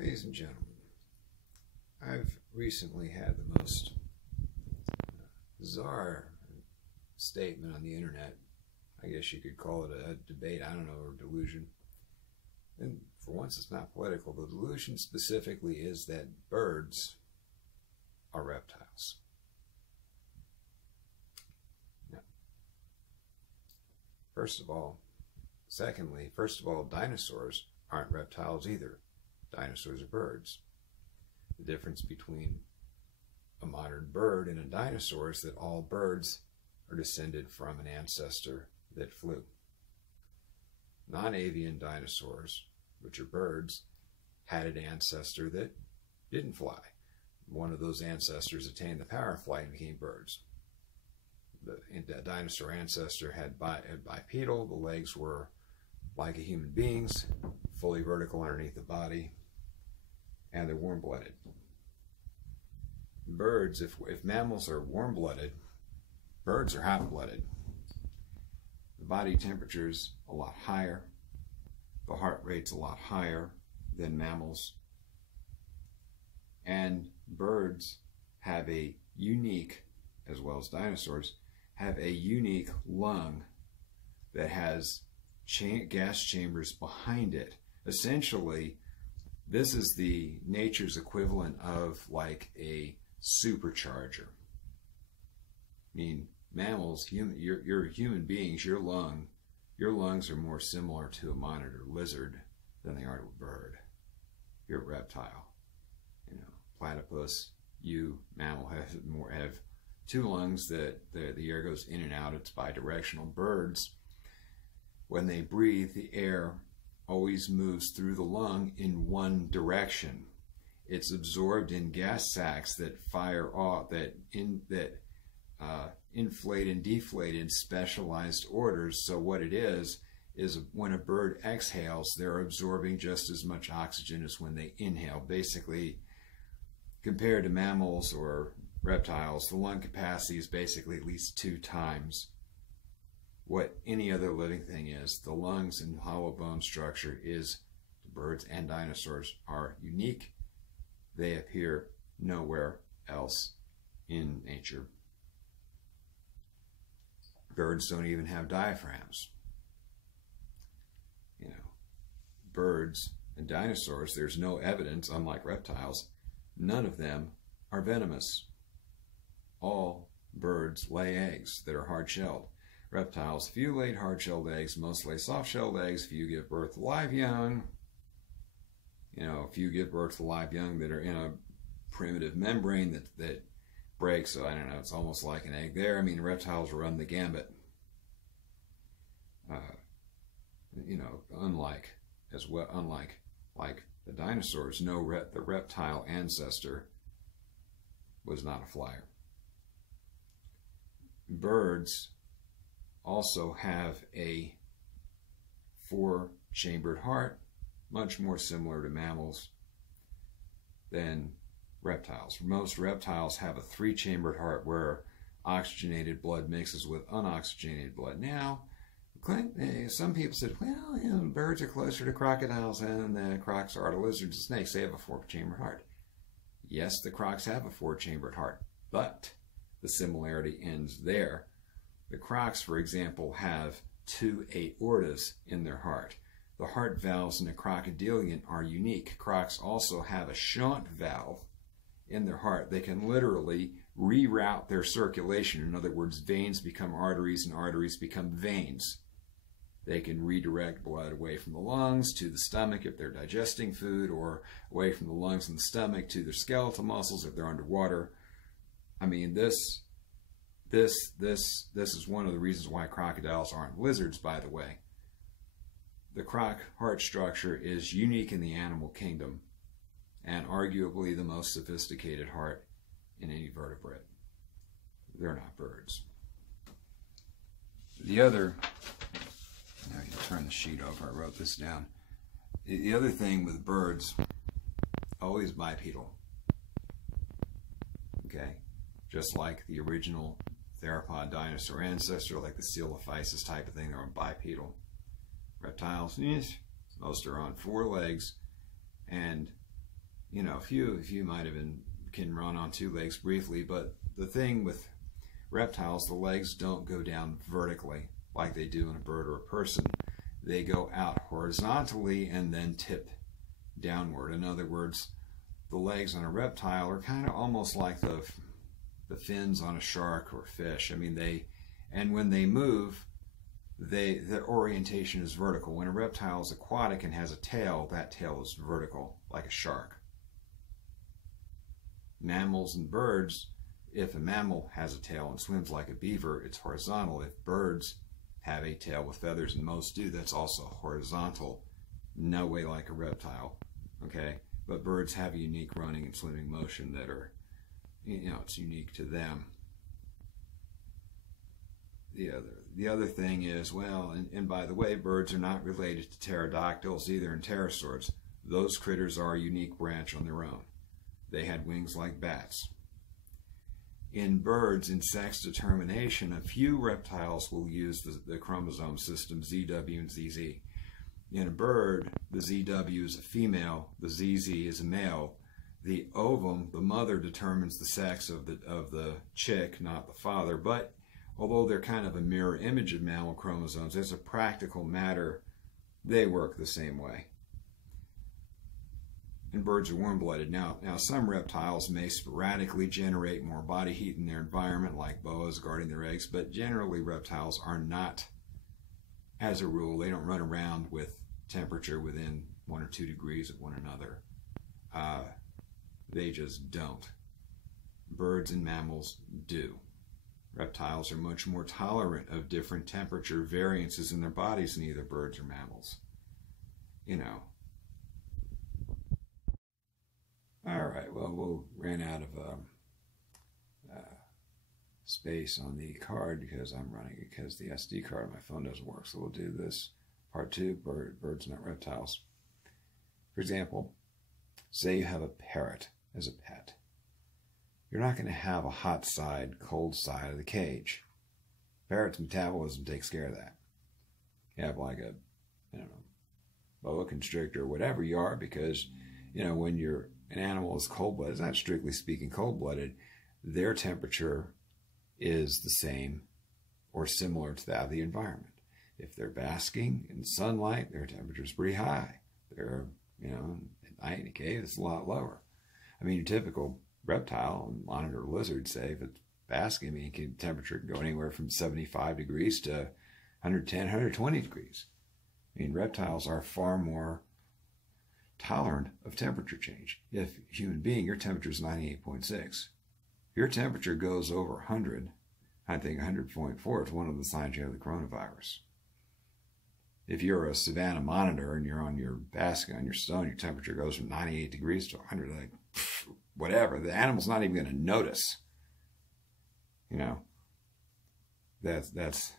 Ladies and gentlemen, I've recently had the most bizarre statement on the internet. I guess you could call it a debate, I don't know, or delusion. And for once, it's not political. The delusion specifically is that birds are reptiles. Now, first of all, dinosaurs aren't reptiles either. Dinosaurs are birds. The difference between a modern bird and a dinosaur is that all birds are descended from an ancestor that flew. Non-avian dinosaurs, which are birds, had an ancestor that didn't fly. One of those ancestors attained the power of flight and became birds. The dinosaur ancestor had bipedal. The legs were like a human being's, fully vertical underneath the body, and they're warm-blooded. Birds, if mammals are warm-blooded, birds are hot-blooded. The body temperature's a lot higher. The heart rate's a lot higher than mammals. And birds have a unique, as well as dinosaurs, have a unique lung that has gas chambers behind it. Essentially, this is the nature's equivalent of like a supercharger. I mean, mammals, you're human beings, your lungs are more similar to a monitor lizard than they are to a bird. You're a reptile. You know, platypus, mammal have two lungs that the air goes in and out. It's bidirectional. Birds, when they breathe, the air always moves through the lung in one direction. It's absorbed in gas sacs that fire off, that inflate and deflate in specialized orders. So what it is when a bird exhales, they're absorbing just as much oxygen as when they inhale. Basically, compared to mammals or reptiles, the lung capacity is basically at least 2 times what any other living thing is. The lungs and hollow bone structure is, the birds and dinosaurs are unique. They appear nowhere else in nature. Birds don't even have diaphragms. You know, birds and dinosaurs, there's no evidence, unlike reptiles, none of them are venomous. All birds lay eggs that are hard-shelled. Reptiles, few laid hard-shelled eggs, most lay soft-shelled eggs. Few give birth to live young. You know, few give birth to live young that are in a primitive membrane that breaks. So I don't know, it's almost like an egg there. I mean, reptiles run the gambit. You know, unlike the dinosaurs, the reptile ancestor was not a flyer. Birds also have a 4-chambered heart, much more similar to mammals than reptiles. Most reptiles have a 3-chambered heart where oxygenated blood mixes with unoxygenated blood. Now, some people said, well, you know, birds are closer to crocodiles than the crocs are to lizards and snakes. They have a 4-chambered heart. Yes, the crocs have a 4-chambered heart, but the similarity ends there. The crocs, for example, have 2 aortas in their heart. The heart valves in a crocodilian are unique. Crocs also have a shunt valve in their heart. They can literally reroute their circulation. In other words, veins become arteries and arteries become veins. They can redirect blood away from the lungs to the stomach if they're digesting food, or away from the lungs and the stomach to their skeletal muscles if they're underwater. I mean, this is one of the reasons why crocodiles aren't lizards, by the way. The croc heart structure is unique in the animal kingdom and arguably the most sophisticated heart in any vertebrate. They're not birds. The other, now you turn the sheet over, I wrote this down. The other thing with birds, always bipedal. Okay? Just like the original theropod dinosaur ancestor, like the Coelophysis type of thing, they're on bipedal. Reptiles, most are on 4 legs, and you know, a few might have been can run on two legs briefly, but the thing with reptiles, the legs don't go down vertically like they do in a bird or a person. They go out horizontally and then tip downward. In other words, the legs on a reptile are kind of almost like the fins on a shark or fish. I mean, and when they move, their orientation is vertical. When a reptile is aquatic and has a tail, that tail is vertical, like a shark. Mammals and birds, if a mammal has a tail and swims like a beaver, it's horizontal. If birds have a tail with feathers, and most do, that's also horizontal. No way like a reptile, okay? But birds have a unique running and swimming motion that are, you know, it's unique to them. The other thing is, well, and by the way, birds are not related to pterodactyls either and pterosaurs. Those critters are a unique branch on their own. They had wings like bats. In birds, in sex determination, a few reptiles will use the chromosome system ZW and ZZ. In a bird, the ZW is a female, the ZZ is a male. The ovum, the mother, determines the sex of the chick, not the father. But although they're kind of a mirror image of mammal chromosomes, as a practical matter, they work the same way. And birds are warm-blooded. Now some reptiles may sporadically generate more body heat in their environment, like boas guarding their eggs, but generally reptiles are not, as a rule, they don't run around with temperature within 1 or 2 degrees of one another. They just don't. Birds and mammals do. Reptiles are much more tolerant of different temperature variances in their bodies than either birds or mammals. You know. All right, well, we ran out of space on the card because the SD card on my phone doesn't work. So we'll do this part 2, birds, not reptiles. For example, say you have a parrot as a pet. You're not going to have a hot side, cold side of the cage. Parrot's metabolism takes care of that. You have like a, I don't know, boa constrictor or whatever you are, because, you know, when an animal is cold-blooded, it's not strictly speaking cold-blooded, their temperature is the same or similar to that of the environment. If they're basking in sunlight, their temperature is pretty high. They're, you know, at night in a cave, it's a lot lower. I mean, your typical reptile and monitor lizard, say, if it's basking, I mean, temperature can go anywhere from 75 degrees to 110, 120 degrees. I mean, reptiles are far more tolerant of temperature change. If a human being, your temperature is 98.6. Your temperature goes over 100, I think 100.4 is one of the signs you have the coronavirus. If you're a savanna monitor and you're on your basking on your stone, your temperature goes from 98 degrees to 100, like, whatever. The animal's not even going to notice. You know, that's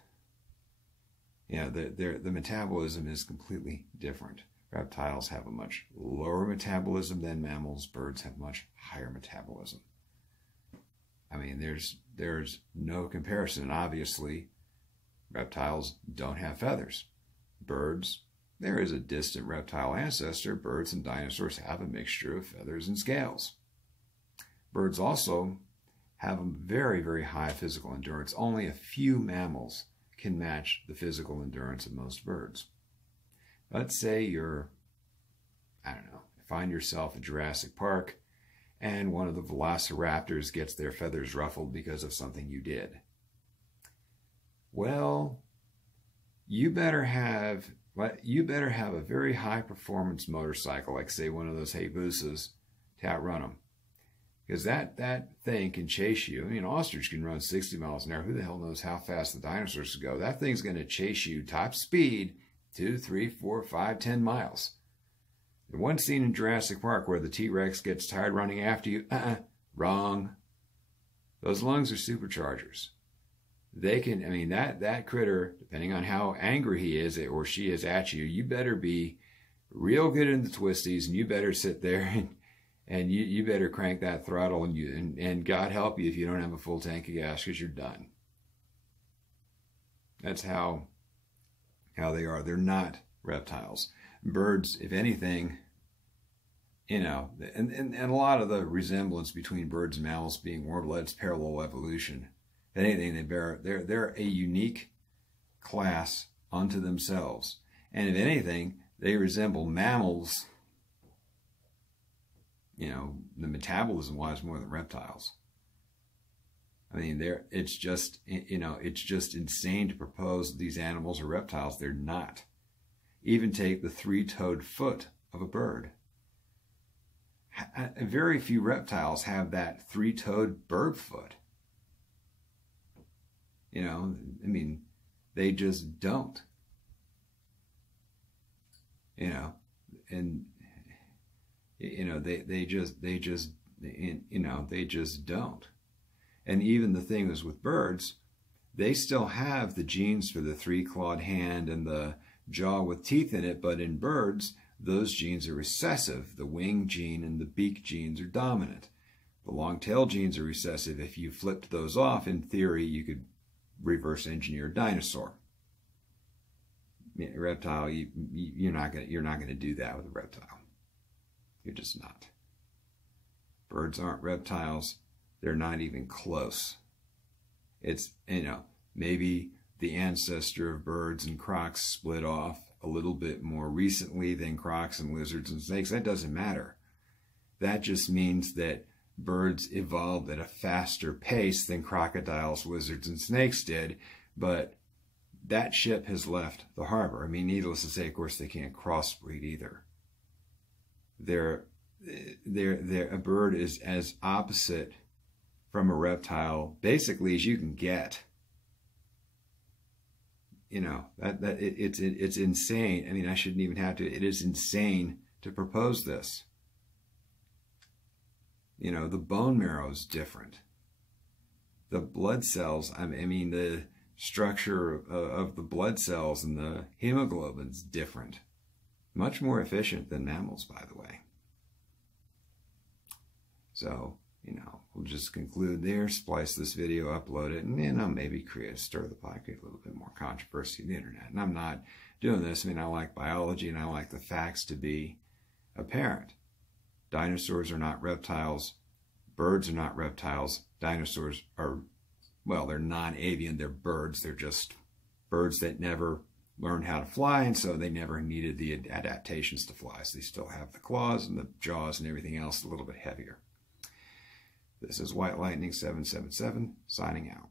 you know, the metabolism is completely different. Reptiles have a much lower metabolism than mammals. Birds have much higher metabolism. I mean, there's no comparison. Obviously, reptiles don't have feathers. Birds, there is a distant reptile ancestor. Birds and dinosaurs have a mixture of feathers and scales. Birds also have a very, very high physical endurance. Only a few mammals can match the physical endurance of most birds. Let's say you're, I don't know, find yourself in Jurassic Park and one of the velociraptors gets their feathers ruffled because of something you did. Well, you better have a very high performance motorcycle, like say one of those Hayabusas, to outrun them. Because that thing can chase you. You know, ostrich can run 60 miles an hour. Who the hell knows how fast the dinosaurs can go? That thing's going to chase you top speed 2, 3, 4, 5, 10 miles. The one scene in Jurassic Park where the T-Rex gets tired running after you, wrong. Those lungs are superchargers. They can, I mean, that critter, depending on how angry he is or she is at you, you better be real good in the twisties, and you better sit there and you better crank that throttle, and God help you if you don't have a full tank of gas, because you're done. That's how they are. They're not reptiles. Birds, if anything, and a lot of the resemblance between birds and mammals being warm-blooded is parallel evolution. If anything, they're a unique class unto themselves. And if anything, they resemble mammals, the metabolism-wise more than reptiles. I mean, it's just insane to propose these animals are reptiles. They're not. Even take the three-toed foot of a bird. Very few reptiles have that three-toed bird foot. I mean, they just don't. And they just don't. And even the thing is with birds, they still have the genes for the three-clawed hand and the jaw with teeth in it, but in birds, those genes are recessive. The wing gene and the beak genes are dominant. The long-tail genes are recessive. If you flipped those off, in theory, you could reverse engineer a dinosaur. A reptile, you're not gonna do that with a reptile. You're just not. Birds aren't reptiles. They're not even close. It's, maybe the ancestor of birds and crocs split off a little bit more recently than crocs and lizards and snakes. That doesn't matter. That just means that birds evolved at a faster pace than crocodiles, lizards, and snakes did, but that ship has left the harbor. I mean, needless to say, of course, they can't crossbreed either. A bird is as opposite from a reptile, basically, as you can get. It's insane. I mean, I shouldn't even have to. It is insane to propose this. The bone marrow is different. The blood cells, I mean, the structure of the blood cells and the hemoglobin's different. Much more efficient than mammals, by the way. So, we'll just conclude there, splice this video, upload it, and maybe stir the pot, create a little bit more controversy on the internet. And I'm not doing this. I mean, I like biology and I like the facts to be apparent. Dinosaurs are not reptiles. Birds are not reptiles. Dinosaurs are, well, they're non-avian. They're birds. They're just birds that never learned how to fly, and so they never needed the adaptations to fly. So they still have the claws and the jaws and everything else a little bit heavier. This is White Lightning 777 signing out.